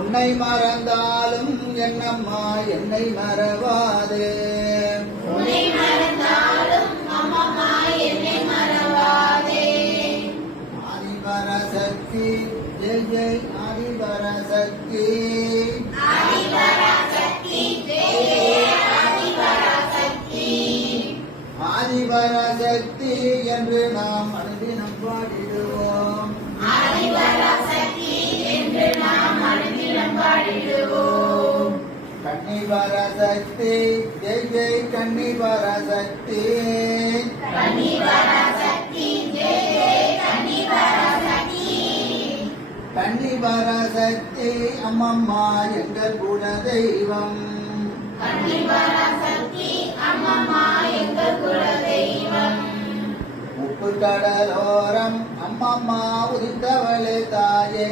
உன்னை மறந்தாலும் என்னம்மா என்னை மறவாதே. உன்னை மறந்தாலும் அம்மம்மா என்னை மறவாதே. ஆதிபராசக்தி ஜெய் ஜெய் ஆதிபராசக்தி. ஆதிபராசக்தி ஜெய் ஜெய் ஆதிபராசக்தி. ஆதிபராசக்தி என்று நாம் அனுதினம் பாடிடுவோம். ஆதிபராசக்தி என்று நாம் அனுதினம் பாடிடுவோம். கன்னிபராசக்தி ஜெய் ஜெய் கன்னிபராசக்தி. கன்னிபராசக்தி ஜெய் ஜெய் கன்னிபராசக்தி. கன்னிபராசக்தி அம்மம்மா எங்கள் குல தெய்வம். கன்னிபராசக்தி அம்மம்மா எங்கள் குல தெய்வம். உப்பு கடலோரம் அம்மம்மா உதித்தவளே தாயே.